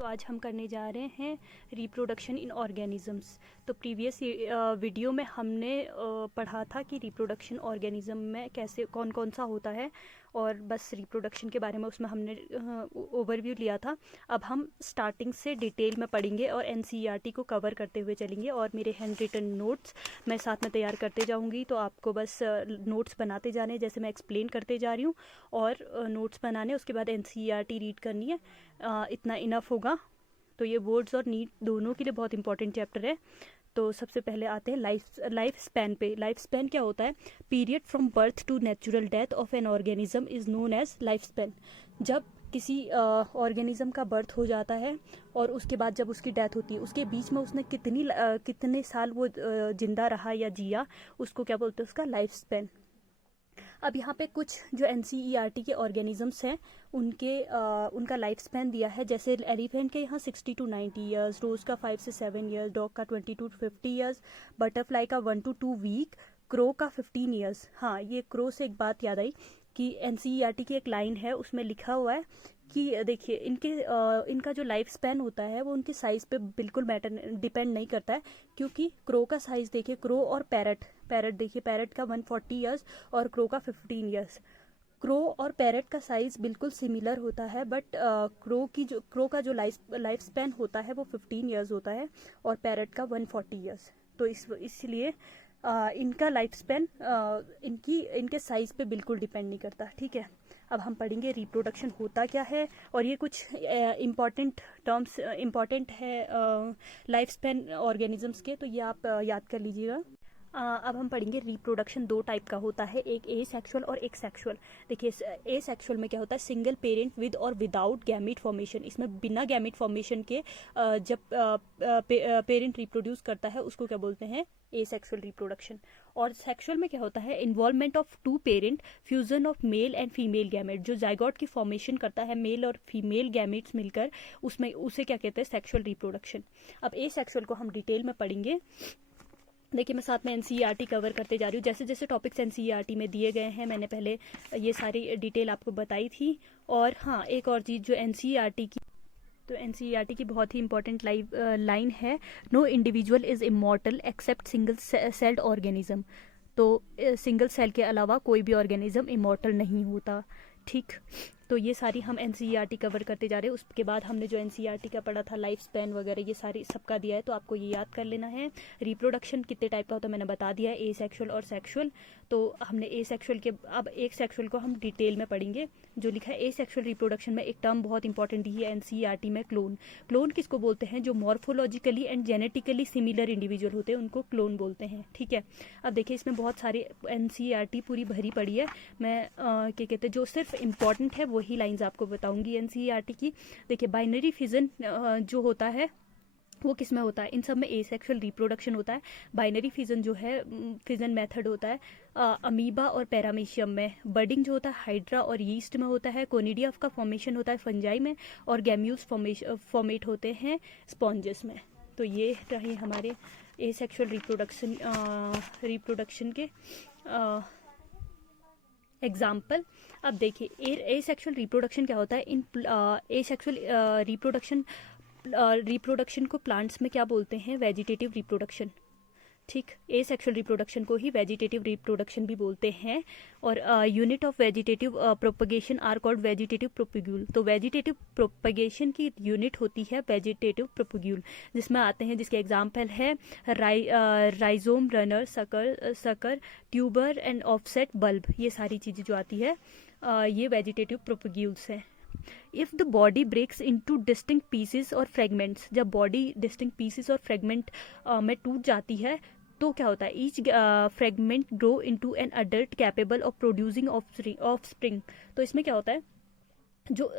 तो आज हम करने जा रहे हैं रिप्रोडक्शन इन ऑर्गेनिजम्स। तो प्रीवियस वीडियो में हमने पढ़ा था कि रिप्रोडक्शन ऑर्गेनिज्म में कैसे कौन कौन सा होता है, और बस रिप्रोडक्शन के बारे में उसमें हमने ओवरव्यू लिया था। अब हम स्टार्टिंग से डिटेल में पढ़ेंगे और एनसीईआरटी को कवर करते हुए चलेंगे, और मेरे हैंड रिटन नोट्स मैं साथ में तैयार करते जाऊंगी। तो आपको बस नोट्स बनाते जाने जैसे मैं एक्सप्लेन करते जा रही हूँ, और नोट्स बनाने, उसके बाद एनसीईआरटी रीड करनी है। इतना इनफ होगा। तो ये वर्ड्स और नीड दोनों के लिए बहुत इंपॉर्टेंट चैप्टर है। तो सबसे पहले आते हैं लाइफ स्पैन पे। लाइफ स्पैन क्या होता है? Period from birth to natural death of an organism is known as life span. जब किसी ऑर्गेनिज्म का बर्थ हो जाता है और उसके बाद जब उसकी डेथ होती है, उसके बीच में उसने कितने साल वो जिंदा रहा या जिया, उसको क्या बोलते हैं? उसका लाइफ स्पैन। अब यहाँ पे कुछ जो एनसीईआरटी के ऑर्गेनिजम्स हैं उनका लाइफ स्पैन दिया है। जैसे एलिफेंट के यहाँ 60 to 90 ईयर्स, रोज का 5 से 7 ईयर्स, डॉग का 20 to 50 ईयर्स, बटरफ्लाई का 1 to 2 वीक, क्रो का 15 ईयर्स। हाँ, ये क्रो से एक बात याद आई कि एनसीईआरटी की एक लाइन है, उसमें लिखा हुआ है कि देखिए इनका जो लाइफ स्पैन होता है वो उनकी साइज़ पे बिल्कुल डिपेंड नहीं करता है। क्योंकि क्रो का साइज़ देखिए, क्रो और पैरट देखिए, पैरट का 140 ईयर्स और क्रो का 15 ईयर्स। क्रो और पैरट का साइज़ बिल्कुल सिमिलर होता है, बट क्रो का जो लाइफ स्पैन होता है वो 15 ईयर्स होता है और पैरट का 140 ईयर्स। तो इसलिए इनका लाइफ स्पैन इनके साइज़ पे बिल्कुल डिपेंड नहीं करता। ठीक है, अब हम पढ़ेंगे रिप्रोडक्शन होता क्या है, और ये कुछ इम्पॉर्टेंट टर्म्स इम्पॉर्टेंट है लाइफ स्पैन ऑर्गेनिजम्स के, तो ये आप याद कर लीजिएगा। अब हम पढ़ेंगे रिप्रोडक्शन दो टाइप का होता है, एक ए सेक्शुअल और एक सेक्शुअल। देखिए, ए सेक्शुअल में क्या होता है? सिंगल पेरेंट विद और विदाउट गैमीट फॉर्मेशन। इसमें बिना गैमीट फॉर्मेशन के जब पेरेंट रिप्रोड्यूस करता है उसको क्या बोलते हैं? Asexual reproduction. और सेक्शुअल में क्या होता है? Involvement of two parent, fusion of male and female gamete. जो जाइगोट की फॉर्मेशन करता है मेल और फीमेल गैमेट्स मिलकर, उसमें उसे क्या कहते हैं? Sexual reproduction. अब ए सेक्शुअल को हम डिटेल में पढ़ेंगे। देखिए, मैं साथ में एनसीईआरटी कवर करते जा रही हूँ। जैसे जैसे टॉपिक्स एनसीईआरटी में दिए गए हैं, मैंने पहले ये सारी डिटेल आपको बताई थी। और हाँ, एक और चीज़ जो एनसीईआरटी की बहुत ही इंपॉर्टेंट लाइन है, no individual is immortal except single celled organism. तो सिंगल सेल के अलावा कोई भी ऑर्गेनिज्म इमॉर्टल नहीं होता। ठीक, तो ये सारी हम एनसीईआरटी कवर करते जा रहे हैं। उसके बाद हमने जो एनसीईआरटी का पढ़ा था, लाइफ स्पैन वगैरह, ये सारी सबका दिया है, तो आपको ये याद कर लेना है। रिप्रोडक्शन कितने टाइप का होता है मैंने बता दिया है, ए सेक्शुअल और सेक्शुअल। तो हमने ए सेक्शुअल के, अब एक सेक्शुअल को हम डिटेल में पढ़ेंगे। जो लिखा है ए सेक्शुअल रिप्रोडक्शन में, एक टर्म बहुत इंपॉर्टेंट दी है एनसीईआरटी में, क्लोन। क्लोन किसको बोलते हैं? जो morphologically and genetically similar individual होते हैं उनको क्लोन बोलते हैं। ठीक है, अब देखिए, इसमें बहुत सारी एनसीईआरटी पूरी भरी पड़ी है। मैं क्या कहते हैं, जो सिर्फ इम्पॉर्टेंट है वही लाइंस आपको बताऊंगी एनसीईआरटी की। देखिए, बाइनरी फिजन जो होता है वो किस में होता है? इन सब में एसेक्सुअल रिप्रोडक्शन होता है। बाइनरी फिजन जो है, फिजन मेथड होता है अमीबा और पैरामीशियम में। बर्डिंग जो होता है हाइड्रा और यीस्ट में होता है। कोनिडिया का फॉर्मेशन होता है फंजाई में, और गैम्यूल्स फॉर्मेट होते हैं स्पॉन्जेस में। तो ये रहे हमारे एसेक्सुअल रिप्रोडक्शन के एग्जाम्पल। अब देखिए, एसेक्सुअल रिप्रोडक्शन क्या होता है? इन एसेक्सुअल रिप्रोडक्शन को प्लांट्स में क्या बोलते हैं? Vegetative reproduction. ठीक, एसेक्सुअल रिप्रोडक्शन को ही वेजिटेटिव रिप्रोडक्शन भी बोलते हैं। और unit of vegetative propagation are called vegetative propagule. तो वेजिटेटिव प्रोपगेशन की यूनिट होती है वेजिटेटिव प्रोपग्यूल, जिसमें आते हैं, जिसके एग्जाम्पल है rhizome, runner, sucker, tuber and offset bulb. ये सारी चीज़ें जो आती है ये वेजिटेटिव प्रोपग्यूल्स हैं। If the body breaks into distinct pieces और फ्रेगमेंट्स, जब बॉडी डिस्टिंक्ट पीसेस और फ्रेगमेंट में टूट जाती है तो क्या होता है? Each fragment grow into an adult capable of producing offspring. तो इसमें क्या होता है? जो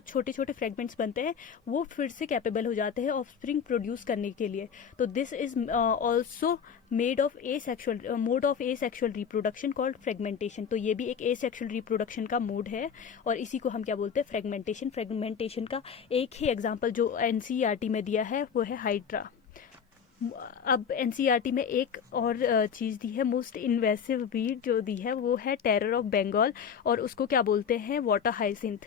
छोटे छोटे फ्रेगमेंट्स बनते हैं वो फिर से कैपेबल हो जाते हैं ऑफस्प्रिंग प्रोड्यूस करने के लिए। तो this is also mode of A sexual reproduction called fragmentation. तो ये भी एक ए सेक्शुअल रिप्रोडक्शन का मोड है, और इसी को हम क्या बोलते हैं? फ्रेगमेंटेशन। फ्रेगमेंटेशन का एक ही एग्जाम्पल जो एनसीईआरटी में दिया है वो है हाइड्रा। अब एनसीईआरटी में एक और चीज़ दी है, मोस्ट इन्वेसिव वीड जो दी है वो है टेरर ऑफ बंगाल, और उसको क्या बोलते हैं? Water hyacinth.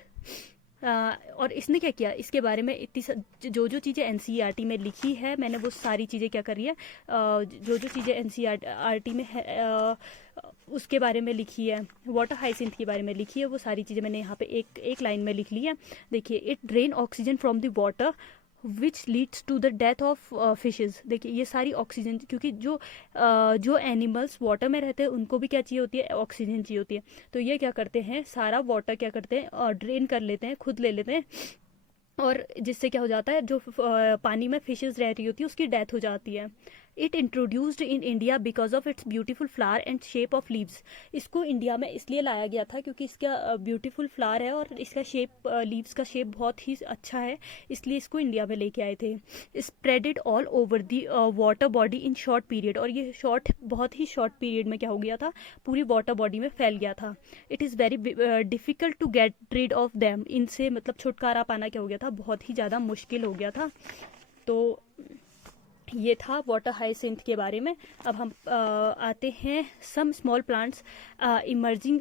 और इसने क्या किया, इसके बारे में इतनी जो चीज़ें एनसीईआरटी में लिखी है मैंने वो सारी चीज़ें क्या कर रही है, जो चीज़ें एनसीईआरटी में है उसके बारे में लिखी है, वाटर हाइसिंथ के बारे में लिखी है, वो सारी चीज़ें मैंने यहाँ पे एक लाइन में लिख ली है। देखिए, it drain oxygen from the water which leads to the death of fishes. देखिए ये सारी ऑक्सीजन, क्योंकि जो एनिमल्स वाटर में रहते हैं उनको भी क्या चाहिए होती है, ऑक्सीजन चाहिए होती है। तो ये क्या करते हैं, सारा वाटर क्या करते हैं, ड्रेन कर लेते हैं, खुद ले लेते हैं, और जिससे क्या हो जाता है, जो पानी में फिशेज रह रही होती है उसकी डेथ हो जाती है। It introduced in India because of its beautiful flower and shape of leaves. इसको इंडिया में इसलिए लाया गया था क्योंकि इसका ब्यूटीफुल फ्लावर है और इसका शेप, लीव्स का शेप बहुत ही अच्छा है, इसलिए इसको इंडिया में लेके आए थे। Spreaded all over the water body in short period, और ये बहुत ही शॉर्ट पीरियड में क्या हो गया था, पूरी वाटर बॉडी में फैल गया था। It is very difficult to get rid of them, इनसे मतलब छुटकारा पाना क्या हो गया था, बहुत ही ज़्यादा मुश्किल हो गया था। तो ये था वाटर हाइसिंथ के बारे में। अब हम आते हैं some small plants emerging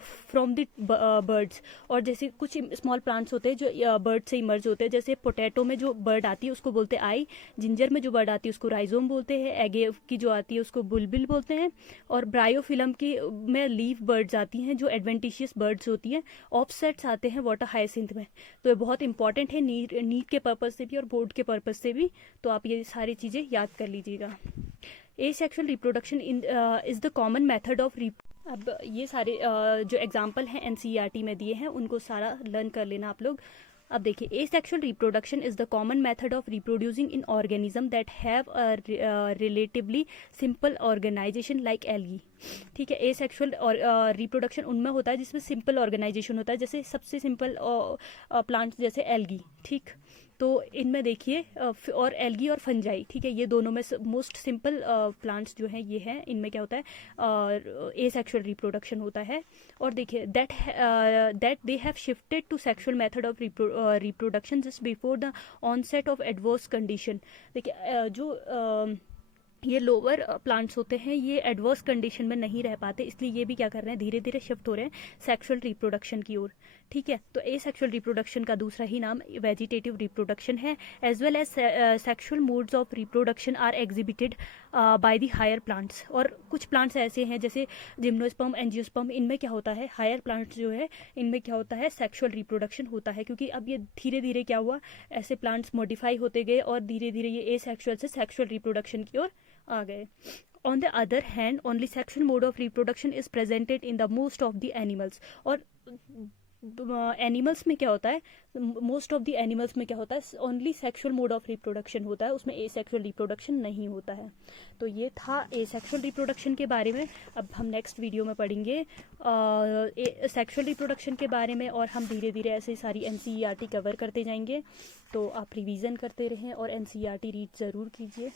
from the birds. और जैसे कुछ स्मॉल प्लांट्स होते हैं जो बर्ड से इमर्ज होते हैं, जैसे पोटैटो में जो बर्ड आती है उसको बोलते हैं आई, जिंजर में जो बर्ड आती है उसको राइजोम बोलते हैं, एगे की जो आती है उसको बुलबिल बोलते हैं, और ब्रायोफिलम की में लीफ बर्ड्स आती हैं जो एडवेंटिशियस बर्ड्स होती हैं। ऑफसेट्स आते हैं वाटर हाइसिंथ में। तो ये बहुत इंपॉर्टेंट है नीट के पर्पज़ से भी और बोर्ड के पर्पज़ से भी, तो आप ये सारी चीज़ें याद कर लीजिएगा। Asexual reproduction is the common method of अब ये सारे जो एग्जाम्पल हैं एनसीईआरटी में दिए हैं उनको सारा लर्न कर लेना आप लोग। अब देखिए, asexual reproduction is the common method of reproducing in organism that have a relatively simple organisation like algae. ठीक है, एसेक्सुअल और रिप्रोडक्शन उनमें होता है जिसमें सिंपल ऑर्गेनाइजेशन होता है, जैसे सबसे सिंपल प्लांट्स जैसे एल्गी। ठीक, तो इनमें देखिए और एल्गी और फंजाई, ठीक है, ये दोनों में मोस्ट सिंपल प्लांट्स जो हैं ये हैं, इनमें क्या होता है, एसेक्सुअल रिप्रोडक्शन होता है। और देखिए that they have shifted to sexual method of reproduction just before the onset of adverse condition. देखिए जो ये लोअर प्लांट्स होते हैं ये एडवर्स कंडीशन में नहीं रह पाते, इसलिए ये भी क्या कर रहे हैं, धीरे धीरे शिफ्ट हो रहे हैं सेक्सुअल रिप्रोडक्शन की ओर। ठीक है, तो एसेक्सुअल रिप्रोडक्शन का दूसरा ही नाम वेजिटेटिव रिप्रोडक्शन है। As well as sexual modes of reproduction are exhibited by the higher plants. और कुछ प्लांट्स ऐसे हैं जैसे जिम्नोस्पर्म, एंजियोस्पर्म, इनमें क्या होता है, हायर प्लांट्स जो है इनमें क्या होता है, सेक्सुअल रिप्रोडक्शन होता है, क्योंकि अब ये धीरे धीरे क्या हुआ, ऐसे प्लांट्स मॉडिफाई होते गए और धीरे धीरे ये एसेक्सुअल से सेक्सुअल रिप्रोडक्शन की ओर आ गए। On the other hand, only sexual mode of reproduction is presented in the most of the animals. और एनिमल्स में क्या होता है, मोस्ट ऑफ द एनिमल्स में क्या होता है, only sexual mode of reproduction होता है, उसमें एसेक्सुअल रिप्रोडक्शन नहीं होता है। तो ये था एसेक्सुअल रिप्रोडक्शन के बारे में। अब हम नेक्स्ट वीडियो में पढ़ेंगे सेक्सुअल रिप्रोडक्शन के बारे में, और हम धीरे धीरे ऐसे सारी एनसीईआरटी कवर करते जाएंगे। तो आप रिवीजन करते रहें और एनसीईआरटी रीड ज़रूर कीजिए।